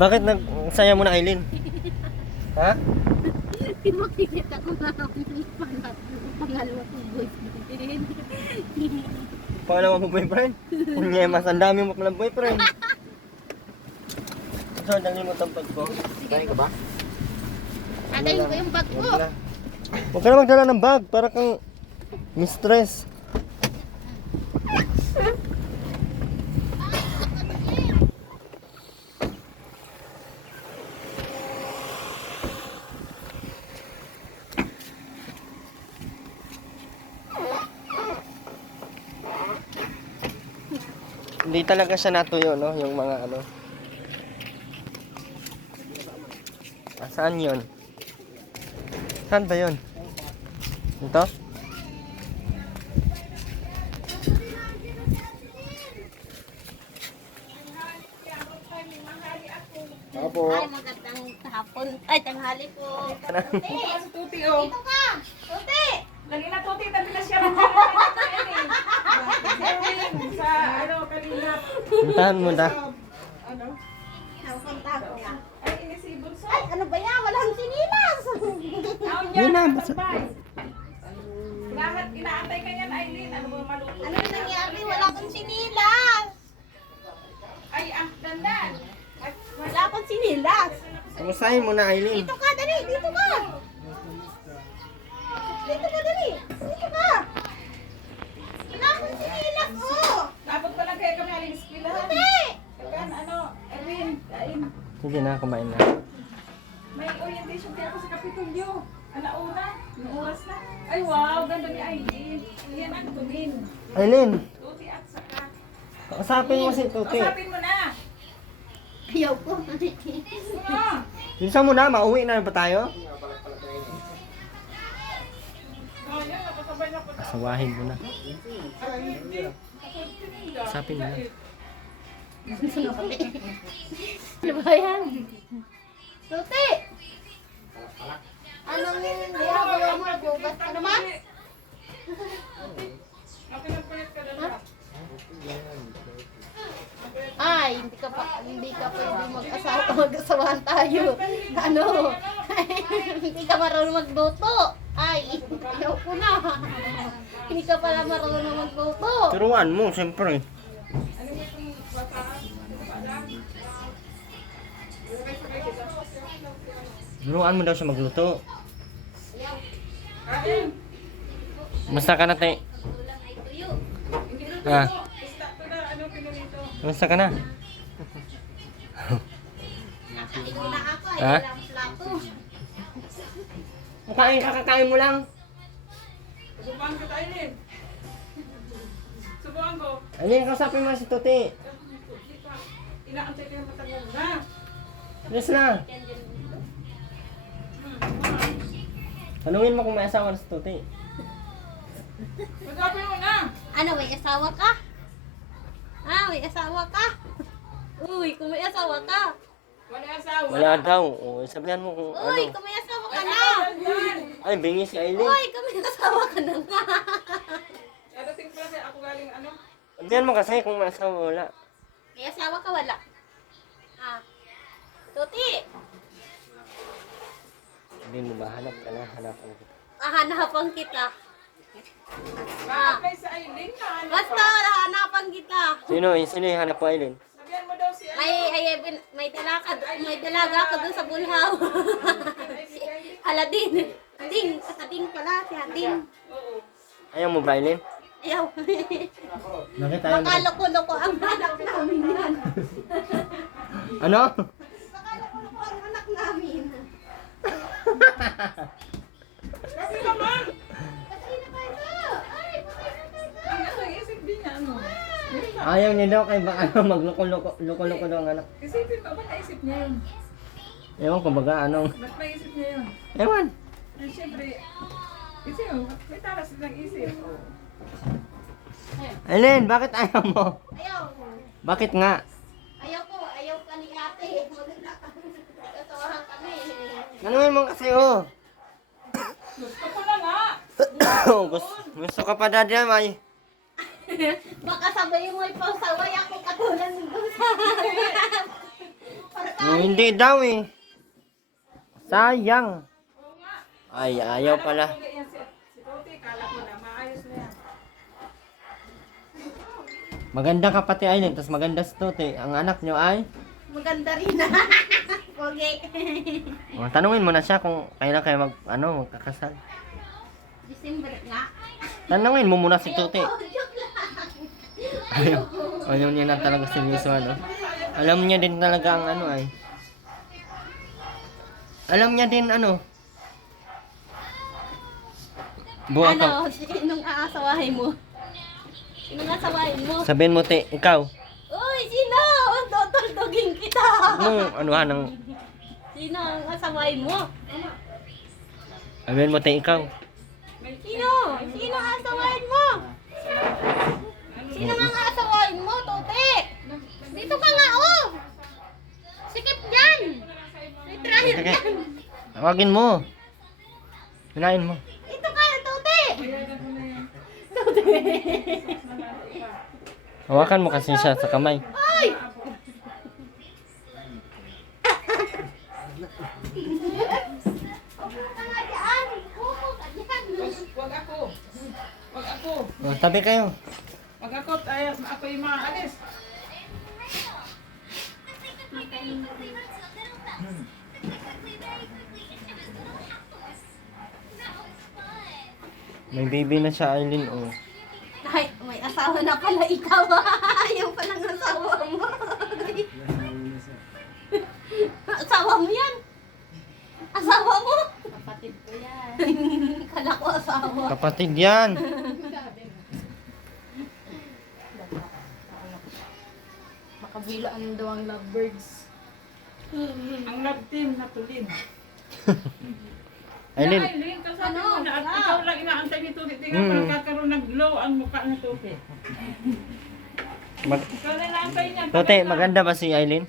Bakit nagsaya mo na, Aileen? Ha? Makikita ko na pangalawa kong boyfriend. Pangalawa mo boyfriend? Kunyemas, ang dami mo palang boyfriend. So, dali mo itong bag ko. Kain ka ba? Atayin ko yung bag ko. Huwag ka na magdala ng bag, para kang mistress. Hindi talaga siya natuyo, no? Yung mga ano. Saan yun? Saan ba yun? Ito? Opo. Ay, magandang hapon. Ay, tanghali po. Tuti! Tuti, oh. Dito ka! Tuti! Lagi na tuti, tabi na siya. Sa, ano, kanina. Puntahan mo na. Ano? Napunta ko niya. Ay, inisibon sa. Ay, ano ba yan? Walang sinilas! Taon Yun niya, na, nakatambay. Inaantay ka niyan, Aileen. Ano ba maluto? Ano nangyari? Wala akong sinilas! Ay, ang dandan. Ay, Wala akong sinilas! Kamustahin mo na, Aileen. Dito ka, dali! Dito ka! Dito ka, dali! Dito ka! Wala akong sinilas, oh! Dapat pa lang kaya kami aling eskwelahan. Tuti! Kan, ano, Erwin, kain. Sige na, kumain na. May orientation kaya ako sa Kapitolyo. Alauna, yung oras na. Ay, wow, ganda ni Aileen. Yan ang tumin. Aileen, Tuti at saka. kausapin mo si Tuti. Kausapin mo na. Ayaw ko. Ano? Bilisan mo na, mauwi na ba tayo? Oh, yan, nakasabay na po. Kasawahin mo na. Kausapin mo na. Ano ba yan? Tuti! Anong ginagawa mo? Bukas ka naman? Pinagpalit ka na. Ay, hindi ka pwede mag-asawahan tayo. Ano? Hindi ka marunong magluto. Ay, ayaw ko na. Hindi ka pala marunong magluto. Turuan mo, siyempre. Turuan mo daw siya magluto. Kain. Basta ka na, te. Ah, Basta ito na, ano pinulito. basta ka na. Nakain mo na ako. Ay, Ha? walang plato. Kakain ka, kakain mo lang. Subukan ko tayo din. Subukan ko. Aileen, kausapin mo si Tuti. Inaantay ko yung matagal na. Yes na. Tanungin mo kung may asawa na si Tuti. Magkapin mo na. Ano, may asawa ka? Ah, may asawa ka? Uy, kung may asawa ka. Wala asawa. Wala daw. O, sabihan mo kung Uy, ano. kung may asawa ka na. Ay, bingi si Aileen. Uy, kung may asawa ka na nga. Dadating pa kasi ako galing ano. Sabihan mo kasi kung may asawa o wala. May asawa ka, wala. Ah. Tuti, Hindi mo ba? Hanap ka na. Hanapan kita. hanapan kita. Ma-apply sa Aileen na ano. Basta, hanapan kita. Sino yung hanap mo, Aileen? Sabihan mo daw si May dalaga ako dun sa bulhaw. Si Aladin. Hading pala, si Hading. Oo. Ayaw mo ba, Aileen? Ayaw. Bakit ayaw mo? Makaloko-loko ang anak namin yan. Ano? Makaloko-loko ang anak namin. Kasi naman. Patay na kayo. Ay, patay na kayo. Ang nasa isip din niya ano. Ayaw niya daw kay baka magloko-loko daw ang anak. Isipin mo, ba't naisip niya yun? Ewan ko baga anong. Ba't naisip niya yun? Ewan. Ay, siyempre, isip mo, may taras ng isip. Aileen, bakit ayaw mo? Ayaw. Bakit nga? Ayaw ko. Ayaw ka ni ate. Maganda ka. Katawahan kami. Tanungin mo kasi oh. Gusto ko na nga. gusto ka pa daddy ay. Baka sabayin mo ipasaway ako katulad ng doon sa... Hindi daw eh. Sayang. Ay, ayaw pala. Uli yan si Toti, kala ko na maayos na yan. Maganda ka pati Aileen, tapos maganda si Tote. Ang anak nyo ay? Maganda rin na. Pogi. Tanungin mo na siya kung kailan kayo magkakasal. December nga. Tanungin mo muna si Tote. Joke lang. Ayaw niya na talaga seryoso Alam niya din talaga ang ay. Alam niya din Buha ka. Sinong aasawahin mo? Sinong aasawahin mo? Sabihin mo, te, ikaw. Uy, sino? Tutultugin kita. Ng Sino ang asawahin mo? sabihin mo, te, ikaw. Sino? Sino ang asawahin mo? Sino ang asawahin mo, Tote? Dito ka nga, oh! Sikip dyan! Itrahir Sige. dyan! Tawagin mo. Hinain mo. Ito ka, Tote! Tote! Hawakan mo kasi siya sa kamay. Ay! Upo ka nga dyan! Upo ka dyan! Wag ako. Wag ako. Tabi kayo. Wag ako. Ako yung maalis. May baby na siya, Aileen, oh. Ay, may asawa na pala ikaw. Ayaw pa ng asawa mo. Asawa mo yan. Asawa mo. Kapatid ko yan. Kala ko asawa. Kapatid yan. Makabilaan daw ang lovebirds. Ang love team na tulin. Aileen, Aileen, kasabi Ano? mo na at ikaw lang inaantay ni Tuti. Tingnan mo Mm. nagkakaroon ng glow ang mukha ni Tuti. Ikaw na inaantay niya. Tote, maganda ba si Aileen?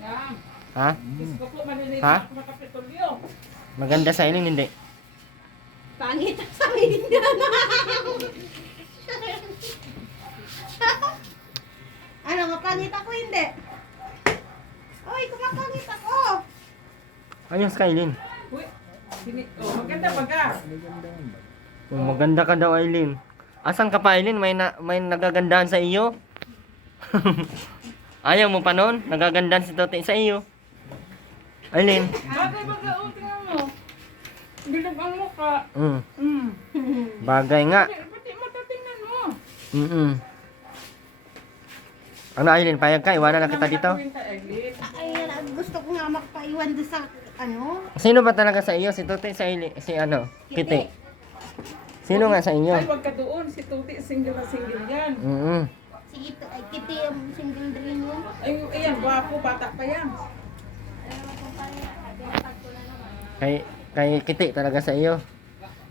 Yan. Ha? Gusto ko maliliit Ha? ako makapitulyo. Maganda sa Aileen, hindi? Pangit ang sabihin niya na. Ano, mapangit ako hindi? Oy, kumapangit ako. Ayos ka, Aileen. Uy, maganda ba ka? Oh, maganda ka daw, Aileen. Asan ka pa, Aileen? May nagagandahan sa iyo? Ayaw mo pa noon? Nagagandahan si Tote sa iyo. Aileen. Bagay ba ka? O, tingnan mo. Bilog ang mukha. Mm. Bagay nga. Pati mata tingnan mo. Ano, Aileen? Payag ka? Iwanan na kita dito? Ay, gusto ko nga makapaiwan doon sa, ano? Sino ba talaga sa iyo? Si Tote, sa Aileen? Si Kiti? Sino nga sa inyo? Ay, wag ka doon. Si Tuti, single na single yan. Sige, ay, Kitty, ang single dream mo. Ay, ayan, gwapo, bata pa yan. Kay Kiti talaga sa iyo.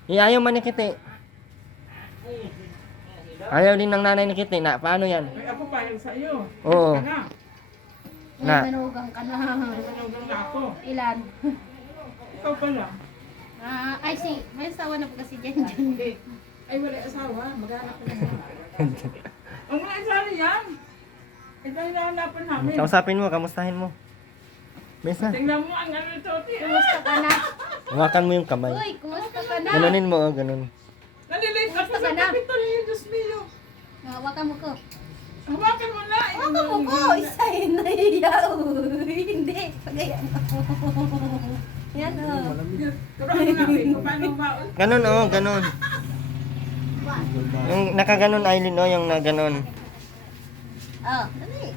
Ayaw man ni Kiti. Ayaw din ng nanay ni Kiti. Paano yan? Ay, ako payag sa iyo. Oo. Ka na. Na. Manugang ka na. Manugang na ako. Ilan? Ikaw pala. Ay, may asawa na po kasi dyan. Hindi. Ay, wala asawa. Maghanap ko na. Ang mga asawa yan. Ay, dahil nahanapan namin. Kausapin mo, kamustahin mo. Bes na. Tingnan mo ang ano ito. Kumusta ka na? Hawakan mo yung kamay. Uy, kumusta ka na? Ganunin mo, ganun. Nalilate ako Kumusta sa ka na? Kapitolyo, Diyos mio. Hawakan mo ko. Hawakan mo na. Hawakan mo ko. Isa yun na iyaw. Hindi. Pagayan ako. Yan o. Turuan mo namin kung paano ba. Ganun, ganun. Yung nakaganon, Aileen, yung naganon. Oh, dali.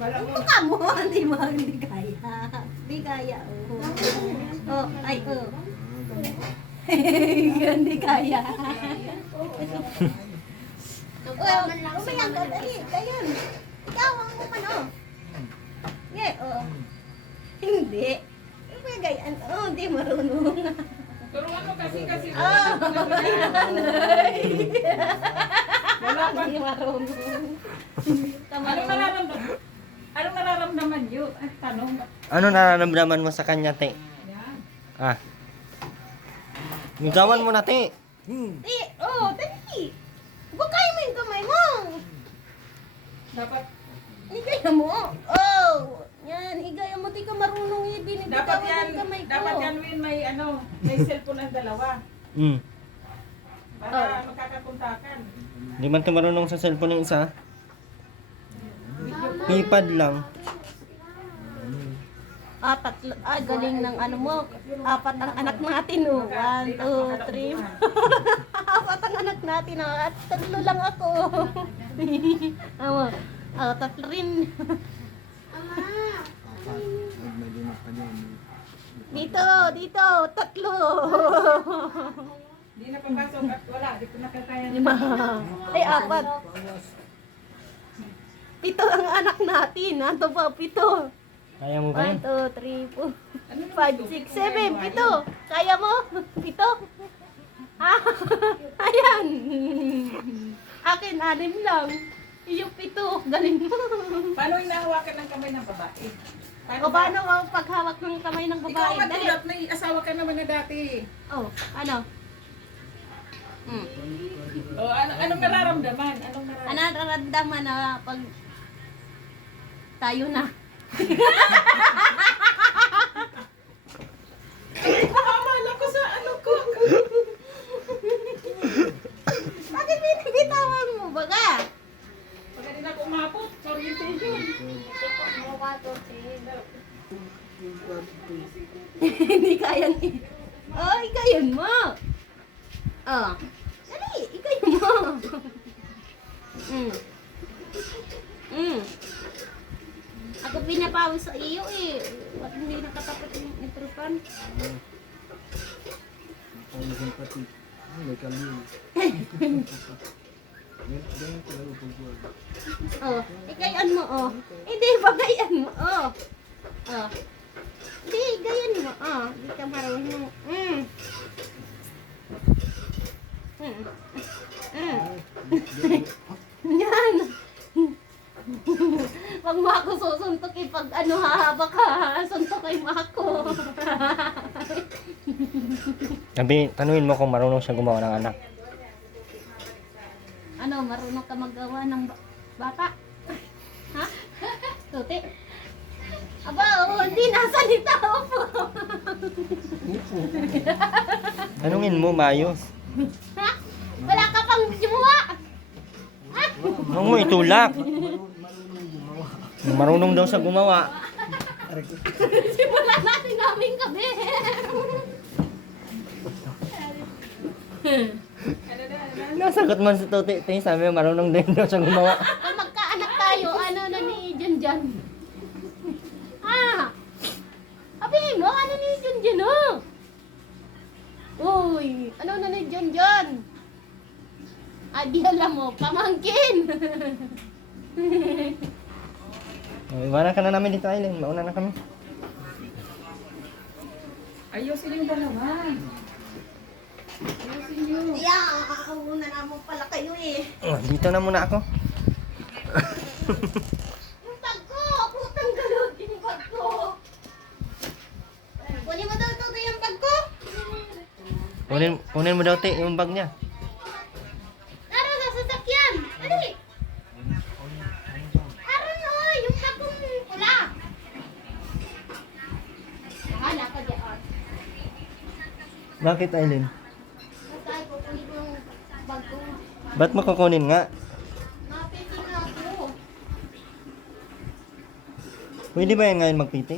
Yung mukha mo, hindi kaya. Hindi kaya, oh. Ay, oh. Hindi kaya. Umayang ka, dali. Kayan. Ikaw, ang ano. Hindi. May gayaan. Hindi marunong. Turuan mo kasi. Wala pa. Hindi marunong. Anong nararamdaman niyo? Ay, tanong. Ano nararamdaman mo sa kanya, te? Yan. Ligawan mo na, te. Dali. Bukay mo yung kamay mo. Dapat Higay mo. Oh, yan, higay. Dapat bitawan yan, yung kamay ko. dapat yan Win, may ano, may cellphone ang dalawa. Hmm. Para magkakakuntakan. Di man ito marunong sa cellphone ng isa. Keypad lang. Apat, galing ng ano mo. Apat ang anak natin, oh. 1, 2, 3. Apat ang anak natin, oh. At 3 lang ako. Tatlo rin. Dito, 3. Hindi na papasok at wala, di ko nakakaya. 5. Ay, 4. 7 ang anak natin. Ano ba? 7. Kaya mo ba 1, yan? 2, 3, 4, 5, 6, 7, 7. Kaya mo? 7? Ah, ayan. Akin, 6 lang. Yung 7, galing mo. Paano inahawakan ng kamay ng babae? O paano ang paghawak ng kamay ng Ikaw babae? Dali. matulad, may asawa ka naman na dati. Oh, ano? O, anong nararamdaman? Anong nararamdaman? Ano nararamdaman na pag tayo na? Nakakala ko sa ano ko. Bakit binibitawan mo baga? Pagka din ako umapot, orientation. Hindi kayang oh, ikayan mo. Oh. Dali, ikayan mo. Ako pinapawis sa iyo eh. Ba't hindi nakatapat yung nitropan? Oh, ikayan mo oh. Hindi, bagayan mo oh. Oh. Hindi, gayan mo oh. Hindi ka marunong. Yan. Pag mo ako susuntok pag ano hahaba ka, suntokin mo ako. Sabi, tanuin mo kung marunong siya gumawa ng anak. Ano, marunong ka magawa ng bata? Ha? Tuti? Aba, oh, hindi nasalita po. Tanungin mo, maayos. Ha? Wala ka pang juwa. Huwag mo itulak. Marunong daw siya gumawa. Simulan natin namin gabi. Nasagot man si Tuti. Sabi mo, marunong din daw siya gumawa. Kung magkaanak tayo, ano na ni Junjun? Ah! Sabihin mo, ano ni Junjun, oh? Uy, ano na ni Junjun? Di alam mo, pamangkin. Iwanan ka na namin dito, Aileen. Mauna na kami. Ayusin yung dalawa. Ayusin nyo. Yeah, una na mo pala kayo eh. Dito na muna ako. Yung bag ko, putang galot yung bag ko. Kunin mo daw ito yung bag ko. Kunin mo daw, Ti, yung bag niya. Naroon sa sasakyan. Dali. Aron o, yung bag kong pula. Hala ka diyan. Bakit, Aileen? Basta ko kunin ko yung bag ko. Ba't mo kukunin nga? Napiti na ako. Pwede ba yan ngayon magpiti?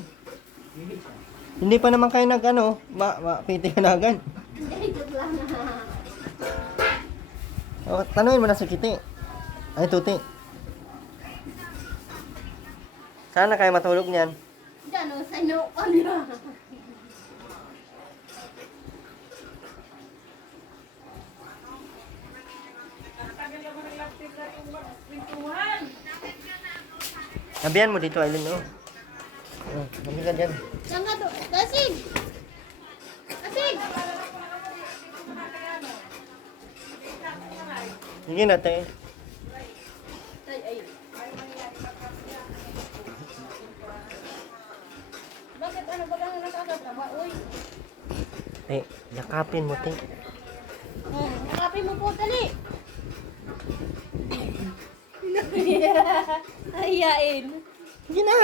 Hindi pa naman kayo nag-ano, mapiti ka na agad. Hindi, joke lang. O, tanungin mo na si Kitty. Ay, Tuti. Sana kayo matulog niyan. Diyan o, sa inuupan niya. Tagal naman ng laptop na yung pintuan. Sabihan mo dito, Aileen, oh. Kami ka dyan. Diyan nga to. Kasig! Kasig! Sige na, te. Ay, ay. Bakit ano ba kang nakakatawa? Uy. Te, yakapin mo, te. Kape mo po, dali. Ayain. Sige na.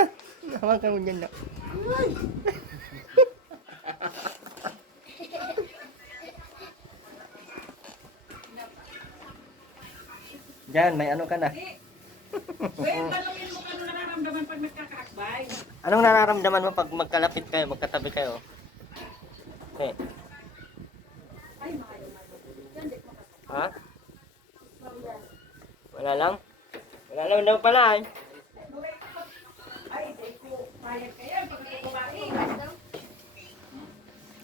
Hawakan mo dyan na. Diyan, may ano ka na. Well, tanongin mo kung ano nararamdaman pag nagkakaakbay. Anong nararamdaman mo pag magkalapit kayo, magkatabi kayo? Okay. Ha? Wala lang? Wala lang daw pala eh.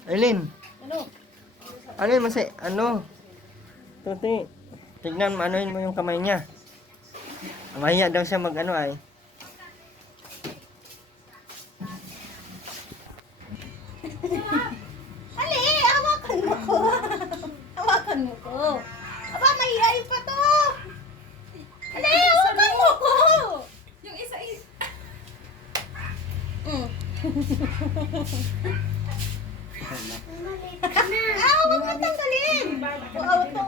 Aileen. Ano? Ano yun masi? Ano? Tuti. Tignan mo, anuhin mo yung kamay niya. Mahiya daw siya mag ano ay. Ali, hawakan mo ko. Hawakan mo ko. Aba, mahihayin pa to. Ali, hawakan mo ko. Yung isa is... Mm. Ah, huwag mo tanggalin. Wow, ito.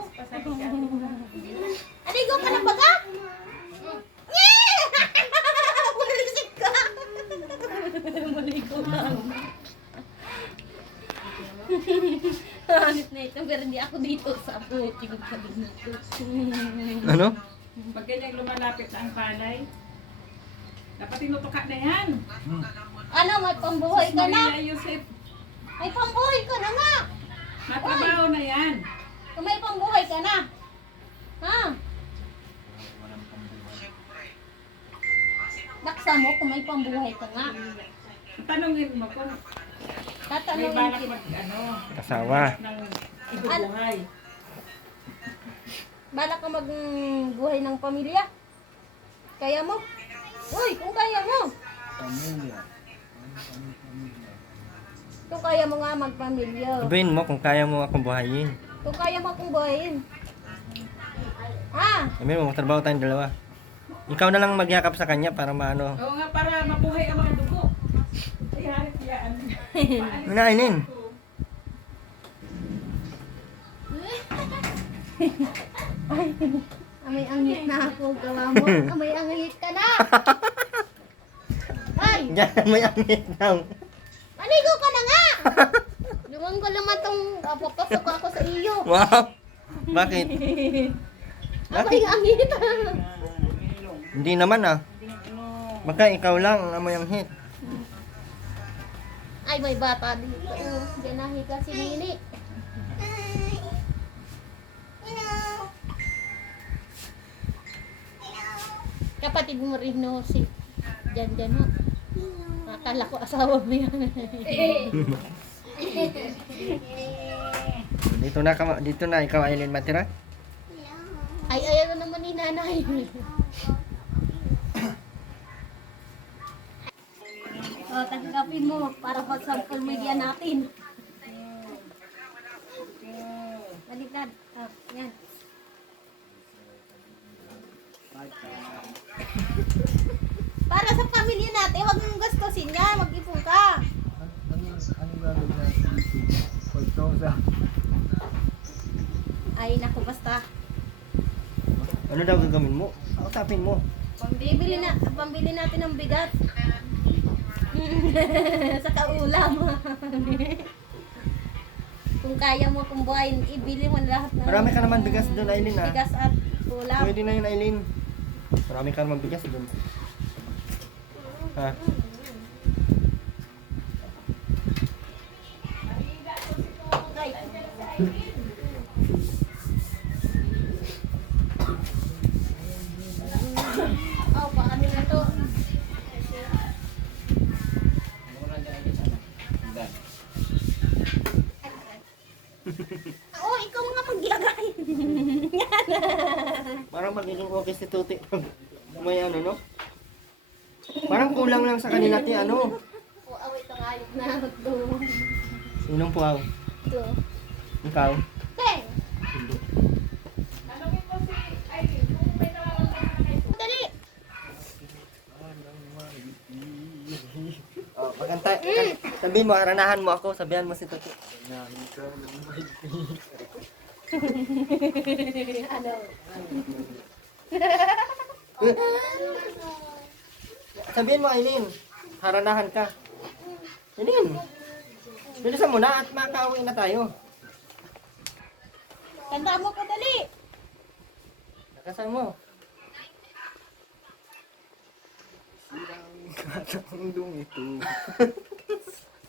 Aligo ka ng baga? Yeah! Bulisik ka. Maligo lang. Hanip na ito, pero hindi ako dito sa puting kalig nito. Ano? Pag ganyan lumalapit na ang palay, dapat tinutuka na yan. Ano, may pambuhay ka na? Maria Yusef, May pambuhay ka na nga. matrabaho na yan. Kung may pambuhay ka na. Ha? Laksa mo kung may pambuhay ka nga. Tanungin mo kung may Tatanungin balak kita. mag ano, Kasawa. ng ibubuhay. Balak ka magbuhay ng pamilya? Kaya mo? Uy, kung kaya mo. Kung kaya mo nga magpamilya. Sabihin mo kung kaya mo akong buhayin. Kung kaya mo akong buhayin. Ha? Sabihin mo, magtrabaho tayong dalawa. Ikaw na lang magyakap sa kanya para maano. Oo nga, para mabuhay ang mga dugo. Ay, hanip yan. Minainin. Ay, amay angit na ako. Gawa mo. Amay angit ka na. Ay, Diyan may angit daw. maligo ka na nga. Lumang ko naman tong papasok ako sa iyo. Wow! Bakit? Amay angit. Hindi naman ah. Baka ikaw lang ang amoy ang hit. Ay, may bata dito. Ganahi ka si Nini. Kapatid mo rin no, si Jan ho. Akala ko asawa mo yan. Dito na ikaw Aileen matira. Ay, ayaw naman ni nanay. O, tanggapin mo para sa social media natin. Baliktad. Oh, yan. Para sa pamilya natin, huwag mong gastusin yan. Mag-ipon ka. Ay, naku, basta. Ano daw gagawin mo? Kausapin mo. Pambili natin ng bigat. Sa kaulam. Kung kaya mo kung buhayin, ibili mo na lahat ng Marami ka naman bigas doon Aileen ah. bigas at ulam. Pwede na yun Aileen. Marami ka naman bigas doon. Ha? Ay. Oh, paano na to? Oh, ikaw nga maglagay. Parang magiging okay si Tuti pag may ano no? Parang kulang lang sa kanila ti ano. Oh, away itong ayok na ito. Sinong puaw? Ito. Ikaw? Teng! Hindi. Tanungin mo si Aileen kung may nararamdaman na kayo. Dali! Oh, pagkanta. Sabihin mo, aranahan mo ako. Sabihan mo si Tuti. Ano? Sabihin mo, Aileen. Haranahan ka. Aileen. Bilisan mo na at makauwi na tayo. Tanda mo ko, dali! Nakasan mo. Katandong ito.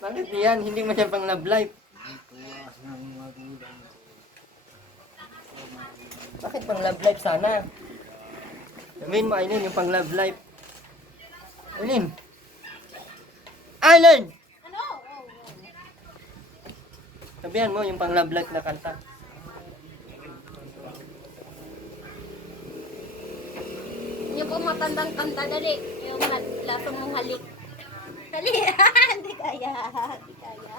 Bakit yan? Hindi mo siya pang love life. Tuwas ng magulang. Bakit pang love life sana? Sabihin mo, Aileen, yung pang love life. Aileen! Aileen! Ano? Sabihan mo yung pang love life na kanta. Yung po matandang kanta dali. Yung lasong mong halik. Dali. Hindi kaya. Hindi kaya.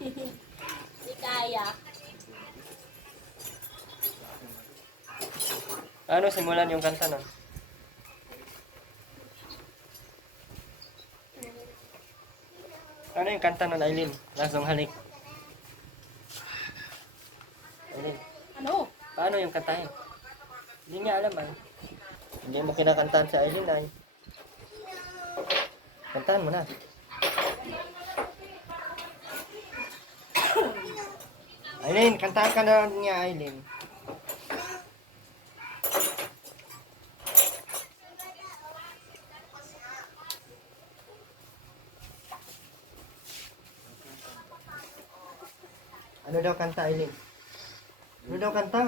Hindi kaya. Ano simulan yung kanta nun? Ano yung kanta nun, Aileen? Lasong halik. Aileen, Ano? paano yung kantahin? Hindi niya alam ay. Hindi mo kinakantahan si Aileen ay. Kantahan mo na. Aileen, kantahan ka na niya, Aileen. Ano daw kanta, Aileen? Ano daw kanta?